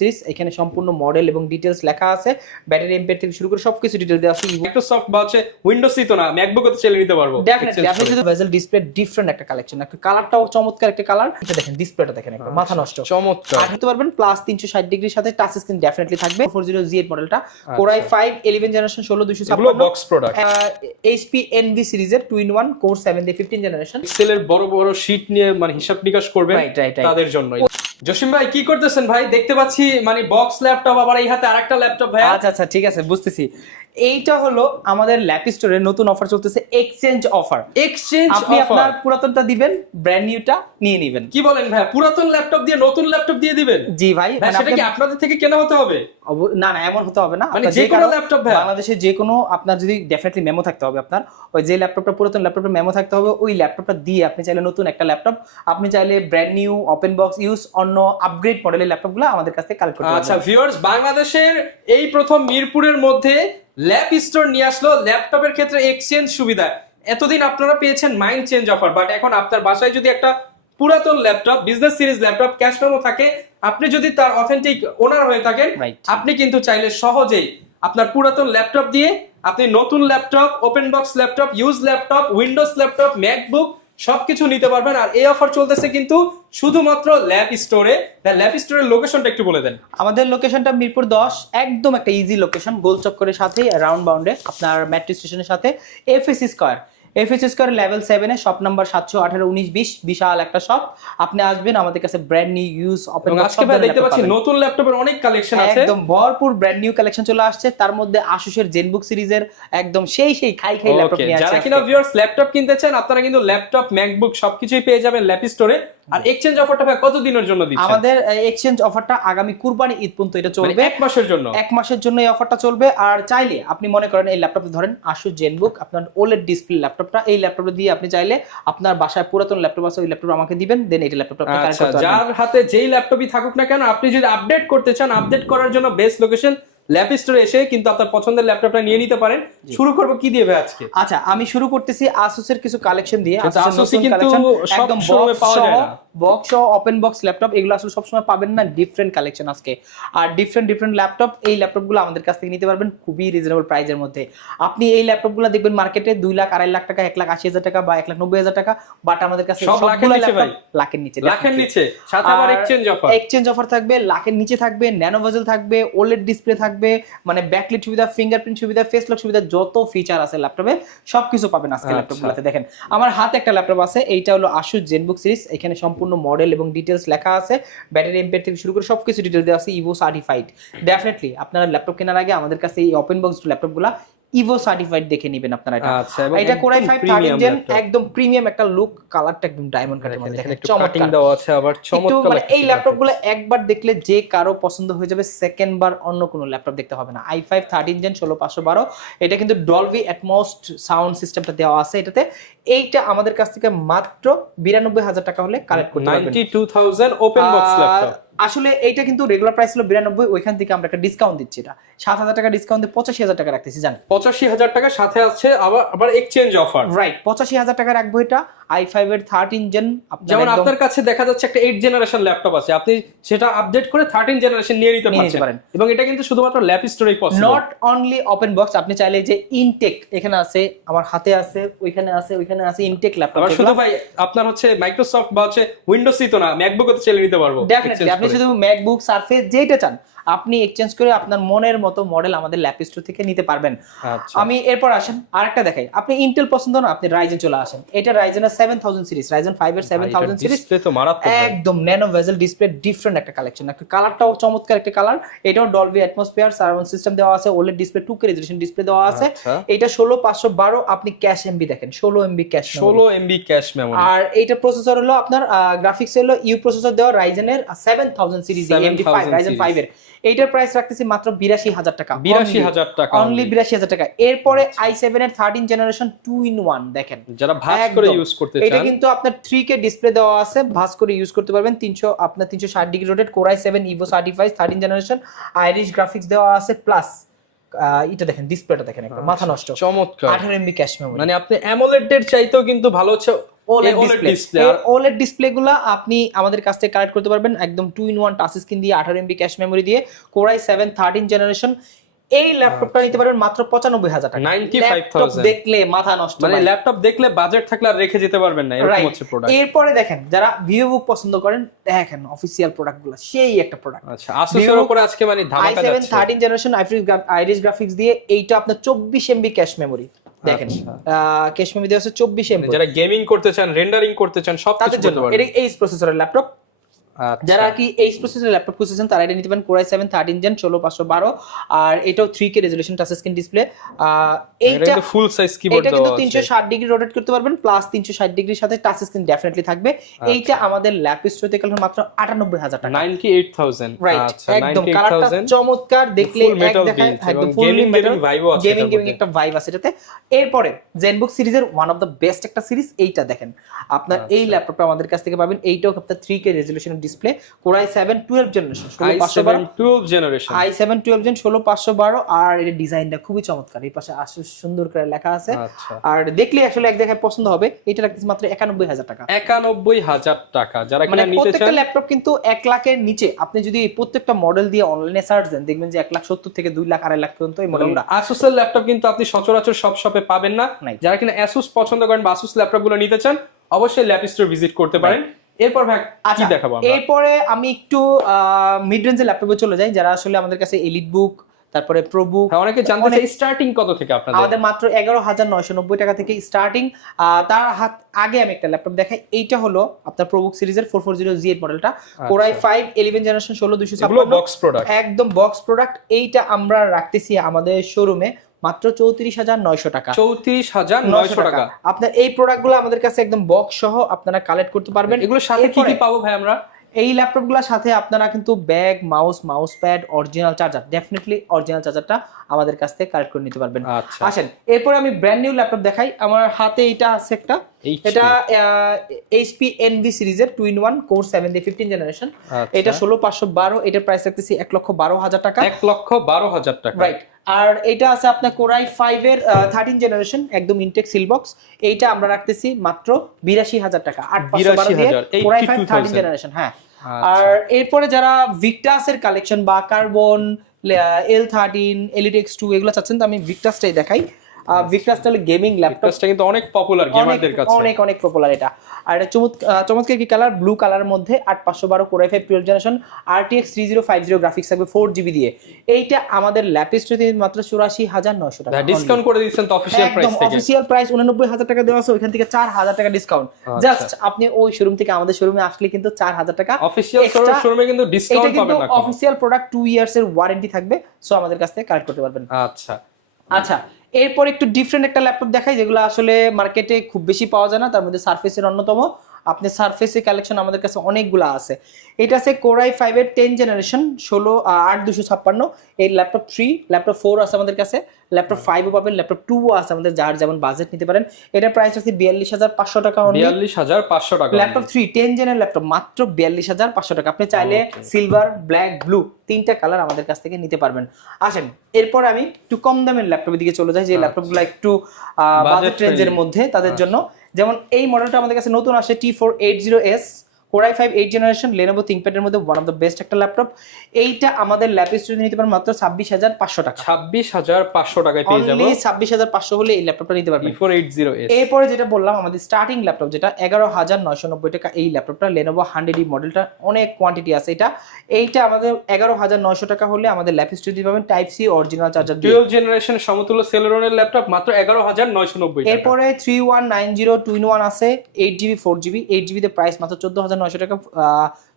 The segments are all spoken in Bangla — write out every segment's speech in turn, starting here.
সিরিজ এখানে সম্পূর্ণ মডেল এবং ডিটেইলস লেখা আছে, ব্যাটারি এম্পিয়ার থেকে শুরু করে সবকিছু ডিটেইলস দেওয়া আছে। মাইক্রোসফট বা হচ্ছে উইন্ডোজ তো না, ম্যাকবুকও তো চালিয়ে নিতে পারবো ডেফিনেটলি। আপনি শুধু বেজেল ডিসপ্লে ডিফারেন্ট একটা কালেকশন, একটা কালারটাও চমৎকার একটা কালার। এটা দেখেন, ডিসপ্লেটা দেখেন, একটা মাথা নষ্ট চমৎকার। আর হতে পারবেন প্লাস 360 ডিগ্রির সাথে টাচ স্ক্রিন ডেফিনেটলি থাকবে। 40Z মডেলটা Core i5 11 জেনারেশন 16256, এগুলো বক্স প্রোডাক্ট। HP Envy সিরিজের 2-in-1 Core 7 দিয়ে 15 জেনারেশন। এক্সেলের বড় বড় শীট নিয়ে মানে হিসাব নিকাশ করবেন তাদের জন্য। জসিম ভাই কি করতেছেন ভাই? দেখতে পাচ্ছি মানে বক্স ল্যাপটপ, আবার এই হাতে আরেকটা ল্যাপটপ ভাই। আচ্ছা ঠিক আছে, বুঝতেছি। এইটা হলো আমাদের ল্যাপ স্টোরের নতুন অফার চলতেছে, এক্সচেঞ্জ অফার। এক্সচেঞ্জ আপনি আপনার পুরাতনটা দিবেন, ব্র্যান্ড নিউটা নিয়ে নেবেন। কি বলেন ভাই, পুরাতন ল্যাপটপ দিয়ে নতুন ল্যাপটপ দিয়ে দিবেন? জি ভাই। সেটা কি আপনাদের থেকে কেনা হতে হবে? না এমন হতে হবে না, মানে যে কোনো ল্যাপটপ ভাই বাংলাদেশে যে কোনো, আপনার যদি ডেফিনেটলি মেমো থাকতে হবে, আপনার ওই যে ল্যাপটপটা পুরাতন ল্যাপটপের মেমো থাকতে হবে, ওই ল্যাপটপটা দিয়ে আপনি চাইলে নতুন একটা ল্যাপটপ, আপনি চাইলে brand new open box use অন্য আপগ্রেড মডেলের ল্যাপটপগুলো আমাদের কাছ থেকে কালেক্ট করতে পারবেন। আচ্ছা ভিউয়ার্স, বাংলাদেশের এই প্রথম মিরপুরের মধ্যে ল্যাপ স্টোর নিয়ে আসলো ল্যাপটপের ক্ষেত্রে এক্সচেঞ্জ সুবিধা। এতদিন আপনারা পেয়েছেন মাইন্ড চেঞ্জ অফার, বাট এখন আপনার বাসায় যদি একটা পুরাতন laptop, business series laptop cash memo থাকে, আপনি যদি তার অথেন্টিক ওনার হয়ে থাকেন, আপনি কিন্তু চাইলে সহজেই আপনার পুরাতন ল্যাপটপ দিয়ে আপনি নতুন laptop, open box laptop, use laptop, Windows laptop, MacBook সবকিছু নিতে পারবেন। আর এই অফার চলতেছে কিন্তু শুধুমাত্র ল্যাপ স্টোরে। ল্যাপ স্টোরের লোকেশনটা একটু বলে দেন। আমাদের লোকেশনটা মিরপুর 10, একদম একটা ইজি লোকেশন, গোল চক্করের সাথেই রাউন্ড বাউন্ডে, আপনার মেট্রো স্টেশনের সাথে। এফএসসি স্কয়ার লেভেল 7 এ শপ নাম্বার 7181920, বিশাল একটা শপ। আপনি আসবেন, আমাদের কাছে brand new use open box. আজকে ভাই দেখতে পাচ্ছি নতুন ল্যাপটপের অনেক কালেকশন আছে, একদম ভরপুর ব্র্যান্ড নিউ কালেকশন চলে আসছে। তার মধ্যে আসুসের জেনবুক সিরিজের একদম সেই খাই ল্যাপটপ নিয়ে আসছে। যারা কিনা ভিউয়ার্স ল্যাপটপ কিনতে চান, আপনারা কিন্তু ল্যাপটপ, ম্যাকবুক সবকিছুই পেয়ে যাবেন ল্যাপ স্টোরে। আর এক্সচেঞ্জ অফারটা ভাই কত দিনের জন্য দিচ্ছেন? আমাদের এক্সচেঞ্জ অফারটা আগামী কুরবানি ঈদ পর্যন্ত এটা চলবে, 1 মাসের জন্য। 1 মাসের জন্য এই অফারটা চলবে। আর চাইলে আপনি মনে করেন এই ল্যাপটপটা ধরেন আসুস জেনবুক, আপনার ওলেড ডিসপ্লে ল্যাপটপটা, এই ল্যাপটপটা দিয়ে আপনি চাইলে আপনার বাসায় পুরাতন ল্যাপটপ আছে, ওই ল্যাপটপ আমাকে দিবেন, দেন এই ল্যাপটপটা আপনি কানেক্ট করতে পারবেন। যার হাতে যেই ল্যাপটপই থাকুক না কেন, আপনি যদি আপডেট করতে চান, আপডেট করার জন্য বেস্ট লোকেশন ল্যাপ স্টোরে এসে কিন্তু আপনার পছন্দের ল্যাপটপটা নিয়ে নিতে পারেন। শুরু করব কি দিয়ে ভাই আজকে? আচ্ছা, আমি শুরু করতেছি আসুসের কিছু কালেকশন দিয়ে। আসুস কিন্তু সব সময় পাওয়া যায় না, বক্স ও ওপেন বক্স ল্যাপটপ এগুলো আসলে সবসময় পাবেন না, ডিফারেন্ট কালেকশন আজকে। আর ডিফারেন্ট ল্যাপটপ, এই ল্যাপটপগুলো আমাদের কাছ থেকে নিতে পারবেন খুবই রিজনেবল প্রাইসের মধ্যে। আপনি এই ল্যাপটপগুলো দেখবেন মার্কেটে 2 লাখ, 2.5 লাখ টাকা, 1,80,000 টাকা বা 1,90,000 টাকা, বাট আমাদের কাছে সবগুলো ল্যাপটপ লাখের নিচে। সাথে আবার এক্সচেঞ্জ অফার থাকবে, লাখের নিচে থাকবে, ন্যানো ভেজেল থাকবে, ওলেড ডিসপ্লে থাকবে, মানে ব্যাকলিট সুবিধা, ফিঙ্গারপ্রিন্ট সুবিধা, ফেস লক সুবিধা, যত ফিচার আছে ল্যাপটপে সবকিছু পাবেন আজকে ল্যাপটপগুলোতে। দেখেন আমার হাতে একটা ল্যাপটপ আছে, এইটা হলো আসুস জেনবুক সিরিজ। এখানে সম্পূর্ণ মডেল এবং ডিটেইলস লেখা আছে, ব্যাটারি এম্পিয়ার থেকে শুরু করে সবকিছু ডিটেইলস দেওয়া আছে, ইভো সার্টিফাইড। ডেফিনেটলি আপনারা ল্যাপটপ কেনার আগে আমাদের কাছে এই ওপেন বক্স ল্যাপটপগুলো ইভো সার্টিফাইড দেখে নেবেন আপনারা। এটা Core i5 13th জেন, একদম প্রিমিয়াম একটা লুক, কালারটা একদম ডায়মন্ড কাটের মধ্যে, দেখেন চমৎকার দেওয়া আছে, আবার চমৎকার। মানে এই ল্যাপটপগুলো একবার দেখলে যে কারো পছন্দ হয়ে যাবে, সেকেন্ড বার অন্য কোনো ল্যাপটপ দেখতে হবে না। i5 13th জেন 16512, এটা কিন্তু ডলবি অ্যাটমস সাউন্ড সিস্টেমটা দেওয়া আছে এটাতে। এইটা আমাদের কাছ থেকে মাত্র 92,000 টাকা হলে কালেক্ট করতে পারবেন। 92,000 ওপেন বক্স ল্যাপটপ। আসলে এইটা কিন্তু রেগুলার প্রাইস ছিল 92, ওইখান থেকে আমরা একটা ডিসকাউন্ট দিচ্ছি, এটা 7,000 টাকা ডিসকাউন্ট দিয়ে 85,000 টাকা রাখতেছি। জান 85,000 টাকা সাথে আছে আবার এক্সচেঞ্জ অফার, রাইট? 85,000 টাকা রাখবো এটা i5 এর 13th জেন। যেমন আপনার কাছে দেখা যাচ্ছে একটা 8 জেনারেশন ল্যাপটপ আছে, আপনি সেটা আপডেট করে 13 জেনারেশন নিয়ে নিতে পারেন। এবং এটা কিন্তু শুধুমাত্র ল্যাপ স্টোরেই possible, not only open box. আপনি চাইলে যে ইনটেক, এখানে আছে, আমার হাতে আছে, ওইখানে আছে, ওইখানে আছে, ইনটেক ল্যাপটপ। আবার শুধু ভাই আপনার হচ্ছে মাইক্রোসফট বা হচ্ছে উইন্ডোজ তো না, ম্যাকবুকও তো চালিয়ে নিতে পারবো। ডেফিনেটলি আপনি শুধু ম্যাকবুক, সারফেস যেটা চান আপনি এক্সচেঞ্জ করে আপনার মনের মতো মডেল আমাদের ল্যাপ স্টোর থেকে নিতে পারবেন। আমি এরপর আসেন আরেকটা দেখাই। আপনি ইন্টেল পছন্দ না, আপনি রাইজেন চলে আসেন। এটা রাইজেনের 7000 সিরিজ, রাইজেন 5 এর 7000 সিরিজ, ডিসপ্লে তো মারাত্মক, একদম ন্যানো ভেজেল ডিসপ্লে, ডিফারেন্ট একটা কালেকশন, একটা কালারটাও চমৎকার একটা কালার। এটাও ডলবি অ্যাটমসফিয়ার সারাউন্ড সিস্টেম দেওয়া আছে, OLED display 2K resolution display দেওয়া আছে। এটা 16512, আপনি ক্যাশ এমবি দেখেন, 16 এমবি ক্যাশ মেমরি। আর এইটা প্রসেসর হলো আপনার গ্রাফিক্স হলো ইউ প্রসেসর দেওয়া রাইজেনের 7000 সিরিজ AMD5 রাইজেন 5 এর। এইটার প্রাইস রাখতেছি মাত্র 82,000 টাকা, 82,000 টাকা, অনলি 82,000 টাকা। এরপরে i7 এর 13 জেনারেশন 2-in-1 দেখেন, যারা ভাঁজ করে ইউজ করতে চান, এটা কিন্তু আপনার 3K ডিসপ্লে দেওয়া আছে, ভাঁজ করে ইউজ করতে পারবেন। 360 degree rotate, Core i7 Evo certified 13 generation, Irish graphics দেওয়া আছে, প্লাস এটা দেখেন, ডিসপ্লেটা দেখেন, একটা মাথা নষ্ট, চমৎকার, 18 MB ক্যাশ মেমরি। মানে আপনি অ্যামোলেড এর চাইতেও কিন্তু ভালো হচ্ছে OLED OLED ডিসপ্লে। display, এই আর OLED ডিসপ্লে গুলা আপনি আমাদের কাছ থেকে কালেক্ট করতে পারবেন একদম 2-in-1 টাচ স্ক্রিন দিয়ে 18 MB ক্যাশ মেমোরি দিয়ে Core i7 13 জেনারেশন। এই ল্যাপটপটা নিতে পারবেন মাত্র 95,000 টাকা। 95,000 ল্যাপটপ দেখলে মাথা নষ্ট মানে ভাই। ল্যাপটপ দেখলে বাজেট থাকলে আর রেখে যেতে পারবেন না, এরকম Right. হচ্ছে প্রোডাক্ট। এরপরে দেখেন যারা ভিভোবুক পছন্দ করেন, দেখেন অফিসিয়াল প্রোডাক্টগুলো সেই একটা প্রোডাক্ট। আচ্ছা, আসুসের উপরে আজকে মানে ধামাকা i7 যাচ্ছে। 13 জেনারেশন আইরিস গ্রাফিক্স দিয়ে এইটা আপনার 24 MB ক্যাশ মেমোরি দেখেন, ক্যাশ মেমোরি দেওয়া আছে 24 MB। যারা গেমিং করতে চান, রেন্ডারিং করতে চান, সব কিছু তাদের জন্য করতে পারবেন। এটা এইচ প্রসেসরের ল্যাপটপ। যারা কি এইচ প্রসেসরের ল্যাপটপ খুঁজছেন তারা এটা নিতে পারেন Core i7 13 জেন 16512, আর এটাও 3K resolution touch screen display. এইটা ফুল সাইজ কিবোর্ড এটা কিন্তু দেওয়া আছে। 360 ডিগ্রি রোটেট করতে পারবেন, প্লাস 360 ডিগ্রির সাথে টাচ স্ক্রিন ডেফিনেটলি থাকবে। এইটা আমাদের ল্যাপ স্টোরে কাল মাত্র 98,000 টাকা। 98,000 রাইট, আচ্ছা, একদম কালারটা 98,000 চমৎকার, দেখলে full এক metal দেখায় build একদম এবং ফুল gaming মেটাল vibe ও আছে গেমিং এটার মধ্যে। একটা ভাইব আছে এটাতে। এরপরে জেনবুক সিরিজের ওয়ান অফ দ্য বেস্ট একটা সিরিজ এইটা দেখেন আপনার এই ল্যাপটপটা আমাদের কাছ থেকে পাবেন। এইটাও আপনার 3K রেজোলিউশনের display, Core i7 12 generation 16512, i7 12 generation, i7 12 gen 16512। আর এর ডিজাইনটা খুবই চমৎকার, এই পাশে আসুস সুন্দর করে লেখা আছে। আচ্ছা, আর দেখলে আসলে এক দেখায় পছন্দ হবে। এটা রাখতেছি মাত্র 91,000 টাকা। 91,000 টাকা। যারা মানে কিনা নিতে প্রত্যেকটা চান, ল্যাপটপ কিন্তু 1 লাখের নিচে। আপনি যদি এই প্রত্যেকটা মডেল দিয়ে অনলাইনে সার্চ দেন দেখবেন যে 1,70,000 থেকে 2 লাখ 2.5 লাখ পর্যন্ত এই মডেলটা। আসুসের ল্যাপটপ কিন্তু আপনি সচরাচর সব শপে পাবেন না। নাই। যারা কিনা আসুস পছন্দ করেন বা আসুস ল্যাপটপগুলো নিতে চান, অবশ্যই ল্যাপ স্টোর ভিজিট করতে পারেন। এরপর ভাই কি দেখাবো আমরা? এরপরে আমি একটু মিড রেঞ্জের ল্যাপটপে চলে যাই, যারা আসলে আমাদের কাছে এলিট বুক, তারপরে প্রো বুক। হ্যাঁ, অনেকে জানতে চাই স্টার্টিং কত থেকে আপনাদের? আমাদের মাত্র 11,990 টাকা থেকে স্টার্টিং। তার আগে আমি একটা ল্যাপটপ দেখাই। এইটা হলো আপনার প্রোবুক সিরিজের 4408 মডেলটা, Core i5 11 জেনারেশন 16256, এগুলো বক্স প্রোডাক্ট, একদম বক্স প্রোডাক্ট। এইটা আমরা রাখতেছি আমাদের শোরুমে মাত্র 34,900 টাকা। 34,900 টাকা। আপনার এই প্রোডাক্টগুলো আমাদের কাছে একদম বক্স সহ আপনারা কালেক্ট করতে পারবেন। এগুলোর সাথে কি কি পাবো ভাই আমরা? এই ল্যাপটপগুলোর সাথে আপনারা কিন্তু bag, mouse pad, original charger, definitely original চার্জারটা আমাদের কাছ থেকে কালেক্ট করে নিতে পারবেন। আচ্ছা, আসেন এরপর আমি ব্র্যান্ড নিউ ল্যাপটপ দেখাই। আমার হাতে এটা আছে একটা, এটা HP Envy সিরিজের 2-in-1 Core 7 দিয়ে 15 জেনারেশন। এটা 16512, এটার প্রাইস রাখতেছি 1,12,000 টাকা। 1,12,000 টাকা, রাইট। আর এটা আছে আপনার Core i5 এর 13 জেনারেশন, একদম ইনটেক সিল বক্স। এইটা আমরা রাখতেছি মাত্র 82,000 টাকা। 8,512 দিয়ে Core i5 13 জেনারেশন। হ্যাঁ, আর এরপরে যারা ভিক্টাসের কালেকশন বা কার্বন, L13, Elite X2 এগুলো চাচ্ছেন, তো আমি ভিক্টাসটাই দেখাই। ভিক্টাসটা হলো গেমিং ল্যাপটপটা কিন্তু অনেক পপুলার গেমারদের কাছে, অনেক পপুলার এটা। আর এটা চমৎকার কি কালার, ব্লু কালার মধ্যে 8512 Core i5 12 generation RTX 3050 graphics থাকবে 4GB দিয়ে। এইটা আমাদের ল্যাপটপে মাত্র 84,900 টাকা। ডিসকাউন্ট করে দিচ্ছেন তো অফিশিয়াল প্রাইস থেকে? অফিশিয়াল প্রাইস 89,000 টাকা দেওয়া আছে, ওইখান থেকে 4,000 টাকা ডিসকাউন্ট। জাস্ট আপনি ওই শোরুম থেকে আমাদের শোরুমে আসলে কিন্তু 4,000 টাকা অফিশিয়াল শোরুমে কিন্তু ডিসকাউন্ট পাবেন না। অফিশিয়াল প্রোডাক্ট 2 ইয়ার্স এর ওয়ারেন্টি থাকবে, সো আমাদের কাছ থেকে কালেক্ট করতে পারবেন। আচ্ছা, এরপর একটু ডিফারেন্ট একটা ল্যাপটপ দেখাই, যেগুলো আসলে মার্কেটে খুব বেশি পাওয়া যায় না। তার মধ্যে সারফেসের অন্যতম। আপনি সারফেসের কালেকশন আমাদের কাছে অনেকগুলো আছে। এটা আছে Core i5 এর 10 জেনারেশন 8256। এই ল্যাপটপ 3, ল্যাপটপ 4 আছে আমাদের কাছে, ল্যাপটপ 5 ও পাবেন, ল্যাপটপ 2 ও আছে আমাদের, যার যেমন বাজেট নিতে পারেন। এটা প্রাইস আছে 42,500 টাকা অনলি। 42,500 টাকা। ল্যাপটপ 3 10 জেনের ল্যাপটপ মাত্র 42,500 টাকা। আপনি চাইলে সিলভার, ব্ল্যাক, ব্লু তিনটা কালার আমাদের কাছ থেকে নিতে পারবেন। আসেন এরপর আমি একটু কম দামের ল্যাপটপের দিকে চলে যাই, যে ল্যাপটপগুলো একটু বাজেট রেঞ্জের মধ্যে তাদের জন্য। যেমন এই মডেলটা আমাদের কাছে নতুন আসে T480S, Core i5 8 generation, Lenovo ThinkPad এর মধ্যে ওয়ান অফ দ্য বেস্ট একটা ল্যাপটপ। এইটা আমাদের ল্যাপ স্টোরে নিতে পারেন মাত্র 26,500 টাকা। 26,500 টাকায় পেয়ে যাবেন। অনলি 26,500 হলে এই ল্যাপটপটা নিতে পারবেন। T480S। এরপরে যেটা বললাম আমাদের স্টার্টিং ল্যাপটপ যেটা 11,990 টাকা, এই ল্যাপটপটা Lenovo 100E মডেলটা, অনেক কোয়ান্টিটি আছে এটা। এইটা আমাদের 11,900 টাকা হলে আমাদের ল্যাপ স্টোরে দিতে পারবেন টাইপ সি অরিজিনাল চার্জার দিয়ে। 12 জেনারেশন সমতুল্য Celeron ল্যাপটপ মাত্র 11,990 টাকা। এরপরে 3190 2-in-1 আছে 8GB 4GB। 8GB তে প্রাইস মাত্র 14,900 টাকা।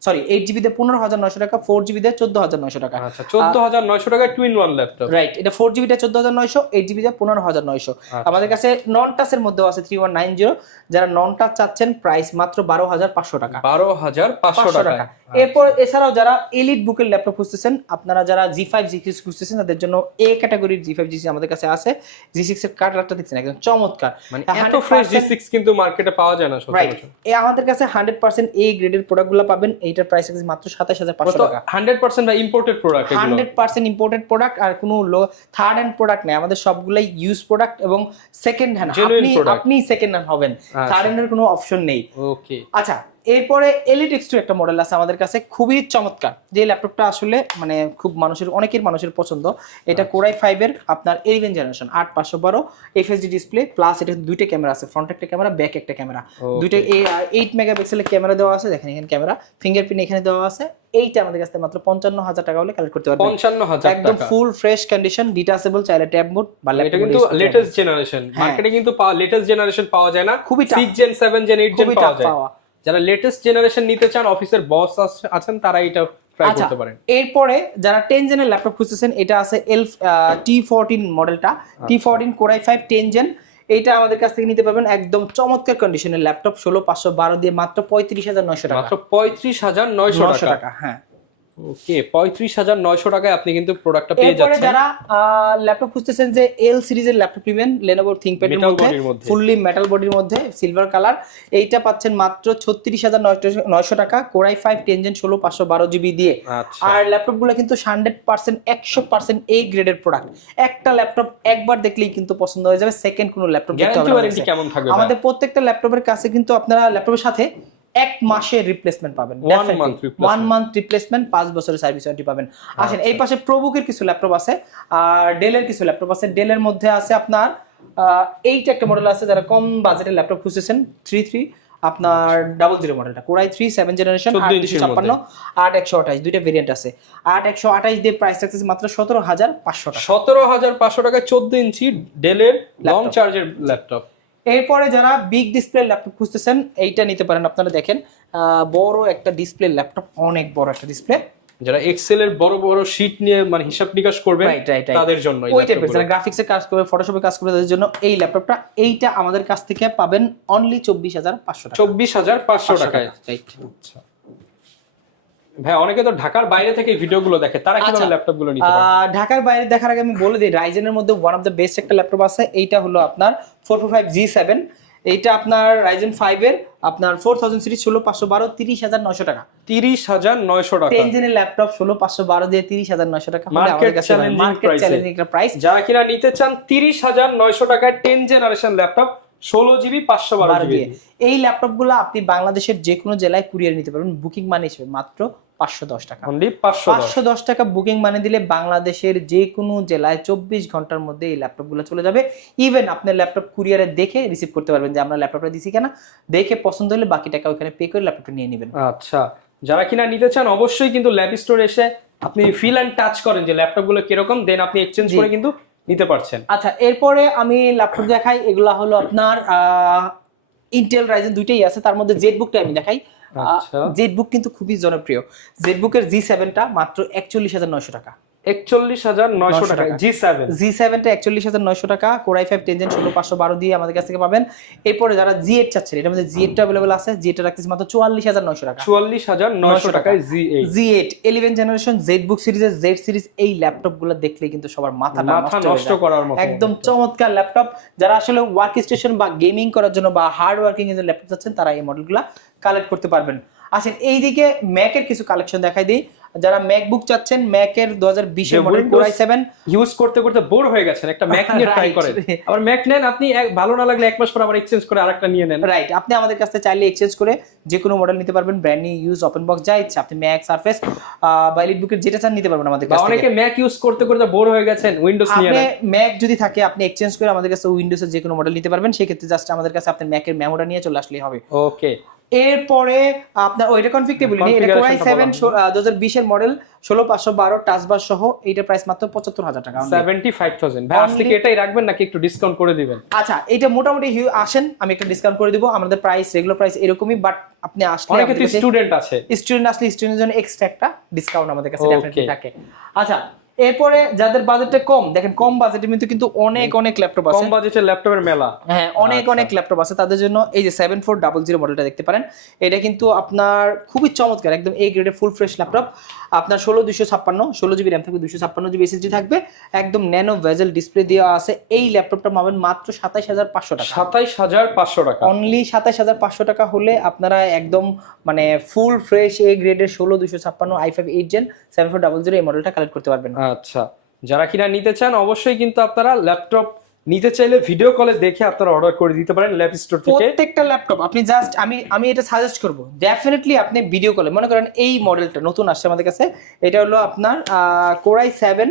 সরি, 8GB তে 15,900 টাকা, 4GB তে 14,900 টাকা। আচ্ছা, 14,900 টাকায় 2-in-1 ল্যাপটপ। রাইট, এটা 4GB তে 14,900, 8GB তে 15,900। আমাদের কাছে নন টাচের মধ্যেও আছে 3190। যারা নন টাচ চাচ্ছেন প্রাইস মাত্র 12,500 টাকা। 12,500 টাকা। এরপর এছাড়াও যারা এলিট বুকের ল্যাপটপ খুঁজতেছেন, আপনারা যারা G5 G6 খুঁজতেছেন, তাদের জন্য এ ক্যাটাগরির G5 G6 আমাদের কাছে আছে। G6 এর কার্ডটা দেখছেন একদম চমৎকার, মানে এত ফ্রেশ G6 কিন্তু মার্কেটে পাওয়া যায় না সচরাচর। আমাদের কাছে 100% এ গ্রেডের প্রোডাক্টগুলো পাবেন। এইটার প্রাইস আছে মাত্র 27500 টাকা। 100% বা ইম্পোর্টেড প্রোডাক্ট, 100% ইম্পোর্টেড প্রোডাক্ট, আর কোনো থার্ড হ্যান্ড প্রোডাক্ট নেই, আমাদের সবগুলাই ইউজ প্রোডাক্ট এবং সেকেন্ড হ্যান্ড। আপনি সেকেন্ড হ্যান্ড হবেন, থার্ড হ্যান্ডের কোনো অপশন নেই। ওকে, আচ্ছা এরপরে Elite X2 একটা মডেল আছে আমাদের কাছে, খুবই চমৎকার, যে ল্যাপটপটা আসলে মানে খুব অনেকের মানুষের পছন্দ। এটা Core i5 এর আপনার 11 জেনারেশন, 8512 FHD ডিসপ্লে, প্লাস এটা দুইটা ক্যামেরা আছে, ফ্রন্ট একটা ক্যামেরা, ব্যাক একটা ক্যামেরা, দুইটা 8 মেগাপিক্সেলের ক্যামেরা দেওয়া আছে। দেখেন এখানে ক্যামেরা, ফিঙ্গারপ্রিন্ট এখানে দেওয়া আছে। এইটা আমাদের কাছে মাত্র 55000 টাকা হলে কালেক্ট করতে পারবেন। 55000 টাকা, একদম ফুল ফ্রেশ কন্ডিশন, ডিটাচেবল, চাইলে ট্যাব মোড বা ল্যাপটপ। এটা কিন্তু লেটেস্ট জেনারেশন, মার্কেটে কিন্তু লেটেস্ট জেনারেশন পাওয়া যায় না, খুবই 6 জেন 7 জেন 8 জেন পাওয়া যায়। যারা লেটেস্ট জেনারেশন নিতে চান, অফিসের বস আছেন, তারা এটা ট্রাই করতে পারেন। এরপরে যারা 10 জেনের ল্যাপটপ খুঁজতেছেন, এটা আছে T14 মডেলটা, T14 Core i5 10 জেন। এটা আমাদের কাছ থেকে নিতে পারবেন একদম চমৎকার কন্ডিশনের ল্যাপটপ, 16512 দিয়ে মাত্র 35900 টাকা। মাত্র 35900 টাকা, হ্যাঁ। ওকে, 35900 টাকায় আপনি কিন্তু প্রোডাক্টটা পেয়ে যাচ্ছেন। যারা ল্যাপটপ খুঁজতেছেন যে L সিরিজের ল্যাপটপ নেবেন, Lenovo ThinkPad এর মধ্যে ফুললি মেটাল বডির মধ্যে সিলভার কালার, এইটা পাচ্ছেন মাত্র 36900 টাকা, Core i5 10 জেন 16512 জিবি দিয়ে। আর ল্যাপটপগুলো কিন্তু 100% A গ্রেডের প্রোডাক্ট। একটা ল্যাপটপ একবার দেখলেই কিন্তু পছন্দ হয়ে যাবে, সেকেন্ড কোনো ল্যাপটপ দেখতে হবে গ্যারান্টি কেমন থাকবে? আমাদের প্রত্যেকটা ল্যাপটপের কাছে কিন্তু আপনারা ল্যাপটপের সাথে 1 মাসের রিপ্লেসমেন্ট পাবেন, 1 মান্থ রিপ্লেসমেন্ট, 5 বছরের সার্ভিস ওয়ারেন্টি পাবেন। আসেন এই পাশে প্রবুকের কিছু ল্যাপটপ আছে, আর ডেলের কিছু ল্যাপটপ আছে। ডেলের মধ্যে আছে আপনার এইটা একটা মডেল আছে, যারা কম বাজেটের ল্যাপটপ খুঁজতেছেন, 33 আপনার 00 মডেলটা, Core i3 7 জেনারেশন, 8256 8128, দুইটা ভেরিয়েন্ট আছে। 8128 দিয়ে প্রাইস থাকছে মাত্র 17500 টাকা। 17500 টাকায় 14 ইঞ্চি ডেলের লং চার্জের ল্যাপটপ। এরপরে যারা বিগ ডিসপ্লে ল্যাপটপ খুঁজতেছেন, এইটা নিতে পারেন। আপনারা দেখেন বড় একটা ডিসপ্লে ল্যাপটপ, অনেক বড় একটা ডিসপ্লে, যারা এক্সেল এর বড় বড় শীট নিয়ে মানে হিসাব নিকাশ করবেন তাদের জন্য, ওই টাইপের যারা গ্রাফিক্সে কাজ করবে, ফটোশপে কাজ করবে, তাদের জন্য এই ল্যাপটপটা। এইটা আমাদের কাছ থেকে পাবেন অনলি 24500 টাকা। 24500 টাকায়। আচ্ছা ভাই, অনেকে তো ঢাকার বাইরে থেকে ভিডিওগুলো দেখে, তারা কিভাবে ল্যাপটপগুলো নিতে পারে? ঢাকার বাইরে দেখার আগে আমি বলে দিই, রাইজেনের মধ্যে ওয়ান অফ দ্য বেস্ট একটা ল্যাপটপ আছে। এইটা হলো আপনার 445G7। এইটা আপনার Ryzen 5 এর আপনার 4000 সিরিজ, 16512, 30900 টাকা। 30900 টাকা 10 জেনের ল্যাপটপ 16512 দিয়ে 30900 টাকা হলে আমাদের কাছে মার্কেট চ্যালেঞ্জিং একটা প্রাইস। যারা কিনা নিতে চান 30900 টাকায় 10 জেনারেশন ল্যাপটপ 16GB 512GB, এই ল্যাপটপগুলো আপনি বাংলাদেশের যে কোনো জেলায় কুরিয়ার নিতে পারবেন, বুকিং মানি হিসেবে মাত্র 510 টাকা। অনলি 510 টাকা বুকিং মানি দিলে বাংলাদেশের যে কোনো জেলায় 24 ঘন্টার মধ্যে এই ল্যাপটপগুলো চলে যাবে। ইভেন আপনার ল্যাপটপ কুরিয়ারে দেখে রিসিভ করতে পারবেন, যে আমরা ল্যাপটপটা দিছি কিনা, দেখে পছন্দ হলে বাকি টাকা ওখানে পে করে ল্যাপটপটা নিয়ে নেবেন। আচ্ছা, যারা কিনা নিতে চান অবশ্যই কিন্তু ল্যাব স্টোর এসে আপনি ফিল এন্ড টাচ করেন যে ল্যাপটপগুলো কিরকম, দেন আপনি এক্সচেঞ্জ করে কিন্তু নিতে পারছেন। আচ্ছা, এরপরে আমি ল্যাপটপ দেখাই, এগুলা হলো আপনার ইন্টেল রাইজেন দুইটাই আছে, তার মধ্যে জেটবুকটা আমি দেখাই। জেটবুক কিন্তু খুবই জনপ্রিয়। জেটবুকের G7টা মাত্র 41900 টাকা। 41900 টাকা G7টা 41900 টাকা। Core i5 10 জেন 16512 দিয়ে আমাদের কাছ থেকে পাবেন। এরপরে যারা G8 চাচ্ছেন, এটার মধ্যে G8টা अवेलेबल আছে, G8টা রাখতেছি মাত্র 44900 টাকা। 44900 টাকায় G8 11 জেনারেশন জেটবুক সিরিজের Z সিরিজ, এই ল্যাপটপগুলো দেখলেই কিন্তু সবার মাথা নষ্ট করার মতো একদম চমৎকার ল্যাপটপ। যারা আসলে ওয়ার্ক স্টেশন বা গেমিং করার জন্য বা হার্ড ওয়ার্কিং এর ল্যাপটপ চাচ্ছেন, তারা এই মডেলগুলো কালেক্ট করতে পারবেন। আসেন এইদিকে ম্যাকের কিছু কালেকশন দেখাই দিই। যারা ম্যাকবুক চাচ্ছেন, ম্যাকের 2020 এর মডেল Core i7 ইউজ করতে করতে বোর হয়ে গেছেন, একটা ম্যাক নিয়ে ট্রাই করেন। আবার ম্যাক নেন, আপনি ভালো না লাগলে এক মাস পর আবার এক্সচেঞ্জ করে আরেকটা নিয়ে নেন। রাইট, আপনি আমাদের কাছ থেকে চাইলে এক্সচেঞ্জ করে যে কোনো মডেল নিতে পারবেন, brand new, use, open box, যা ইচ্ছা আপনি ম্যাক, সারফেস বা এলিটবুকের যেটা চান নিতে পারবেন আমাদের কাছ থেকে। অনেকে ম্যাক ইউজ করতে করতে বোর হয়ে গেছেন, উইন্ডোজ নিয়ে নেন। আপনি ম্যাক যদি থাকে আপনি এক্সচেঞ্জ করে আমাদের কাছে উইন্ডোজের যে কোনো মডেল নিতে পারবেন। সেই ক্ষেত্রে জাস্ট আমাদের কাছে আপনার ম্যাকের মেমোটা নিয়ে চলে আসলেই হবে। ওকে, এরপরে আপনার ওইটা কনফিগারেবল নেই, এটা Core i7 2020 এর মডেল 16512 টাচ বার সহ, এইটা প্রাইস মাত্র 75000 টাকা। 75000 ভাই, আজকে কি এটাই রাখবেন নাকি একটু ডিসকাউন্ট করে দিবেন? আচ্ছা, এটা মোটামুটি আসেন আমি একটা ডিসকাউন্ট করে দিব। আমাদের প্রাইস রেগুলার প্রাইস এরকমই, বাট আপনি আসলে অনেকে তো স্টুডেন্ট আছে, স্টুডেন্ট আসলে স্টুডেন্টের জন্য এক্সট্রা একটা ডিসকাউন্ট আমাদের কাছে ডেফিনেটলি থাকে। আচ্ছা, এরপরে যাদের বাজেটটা কম, দেখেন কম বাজেটের মধ্যে কিন্তু অনেক অনেক ল্যাপটপ আছে, কম বাজেটের ল্যাপটপের মেলা। হ্যাঁ অনেক অনেক ল্যাপটপ আছে, তাদের জন্য এই যে 7400 মডেলটা দেখতে পারেন। এটা কিন্তু আপনার খুবই চমৎকার, একদম এই গ্রেডের ফুল ফ্রেশ ল্যাপটপ। আপনার 16256 16GB র্যাম থাকবে, 256GB SSD থাকবে, একদম ন্যানো ভেজেল ডিসপ্লে দেওয়া আছে। এই ল্যাপটপটা পাবেন মাত্র 27500 টাকা। 27500 টাকা, অনলি 27500 টাকা হলে আপনারা একদম মানে ফুল ফ্রেশ এ গ্রেডের 16256 i5 8 Gen 7400 এই মডেলটা কালেক্ট করতে পারবেন। আচ্ছা, যারা কিনা নিতে চান অবশ্যই কিন্তু আপনারা ল্যাপটপ নিতে চাইলে ভিডিও কলে দেখে আপনারা অর্ডার করে দিতে পারেন ল্যাপ স্টোর থেকে। প্রত্যেকটা ল্যাপটপ আপনি জাস্ট আমি এটা সাজেস্ট করব, ডেফিনেটলি আপনি ভিডিও কলে, মনে করেন এই মডেলটা নতুন আসছে আমাদের কাছে, এটা হলো আপনার Core i7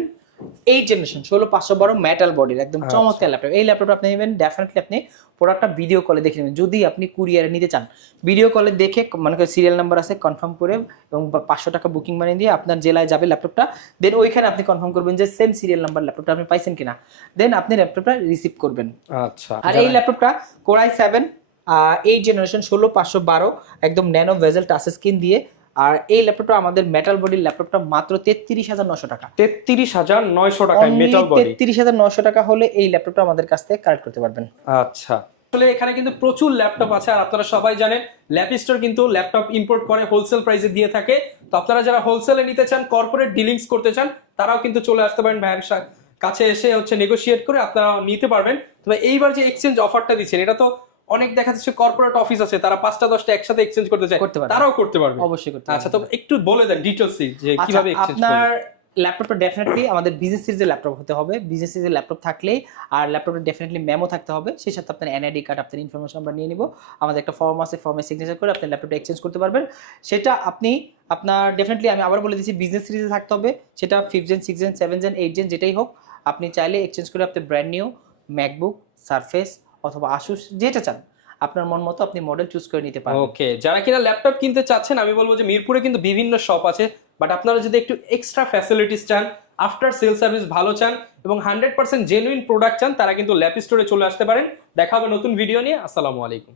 8 জেনারেশন 16512 মেটাল বডির একদম চমৎকার ল্যাপটপ। এই ল্যাপটপটা আপনি নেবেন, ডেফিনেটলি আপনি প্রোডাক্টটা ভিডিও কলে দেখে নেবেন। যদি আপনি কুরিয়ারে নিতে চান, ভিডিও কলে দেখে মনে করেন সিরিয়াল নাম্বার আছে কনফার্ম করে এবং 500 টাকা বুকিং মানি দিয়ে আপনার জেলায় যাবে ল্যাপটপটা, দেন ওইখানে আপনি কনফার্ম করবেন যে সেম সিরিয়াল নাম্বার ল্যাপটপটা আপনি পাইছেন কিনা, দেন আপনি ল্যাপটপটা রিসিভ করবেন। আচ্ছা, আর এই ল্যাপটপটা Core i7 8 জেনারেশন 16512 একদম ন্যানো ভেজেল টাচ স্ক্রিন দিয়ে। আর এই ল্যাপটপটা আমাদের মেটাল বডির ল্যাপটপটা মাত্র 33900 টাকা। 33900 টাকায় মেটাল বডি, 33900 টাকা হলে এই ল্যাপটপটা আমাদের কাছ থেকে কালেক্ট করতে পারবেন। আচ্ছা, আসলে এখানে কিন্তু প্রচুর ল্যাপটপ আছে, আর আপনারা সবাই জানেন ল্যাপ স্টোর কিন্তু ল্যাপটপ ইম্পোর্ট করে হোলসেল প্রাইসে দিয়ে থাকে। তো আপনারা যারা হোলসেলে নিতে চান, কর্পোরেট ডিলিংস করতে চান, তারাও কিন্তু চলে আসতে পারেন ভাইয়ের কাছে, এসে হচ্ছে নেগোশিয়েট করে আপনারা নিতে পারবেন। তবে এইবার যে এক্সচেঞ্জ অফারটা দিচ্ছেন, এটা তো অনেক দেখা যাচ্ছে কর্পোরেট অফিস আছে, তারা 5টা 10টা একসাথে এক্সচেঞ্জ করতে চায়, তারাও করতে পারবে, অবশ্যই করতে। আচ্ছা, তো একটু বলে দেন ডিটেইলস যে কিভাবে এক্সচেঞ্জ করবে। আপনার ল্যাপটপটা ডেফিনেটলি আমাদের বিজনেস সিরিজের ল্যাপটপ হতে হবে, বিজনেস সিরিজের ল্যাপটপ থাকলেই, আর ল্যাপটপে ডেফিনেটলি মেমো থাকতে হবে, সেই সাথে আপনার এনআইডি কার্ড, আপনার ইনফরমেশন আমরা নিয়ে নিব, আমাদের একটা ফর্ম আছে, ফর্মে সিগনেচার করে আপনি ল্যাপটপটা এক্সচেঞ্জ করতে পারবেন। সেটা আপনি আপনার ডেফিনেটলি আমি আবার বলে দিচ্ছি বিজনেস সিরিজে থাকতে হবে, সেটা 5 Gen 6 Gen 7 Gen 8 Gen যেটাই হোক, আপনি চাইলে এক্সচেঞ্জ করে আপনি ব্র্যান্ড নিউ ম্যাকবুক, সারফেস অথবা আসুস যেটা চান আপনার মন মতো আপনি মডেল চুজ করে নিতে পারেন। ওকে, যারা কিনা ল্যাপটপ কিনতে চাচ্ছেন, আমি বলবো যে মিরপুরে কিন্তু বিভিন্ন শপ আছে, বাট আপনারা যদি একটু এক্সট্রা ফ্যাসিলিটিস চান, আফটার সেল সার্ভিস ভালো চান এবং 100% জেনুইন প্রোডাক্ট চান, তারা কিন্তু ল্যাপ স্টোরে চলে আসতে পারেন। দেখা হবে নতুন ভিডিও নিয়ে। আসসালামু আলাইকুম।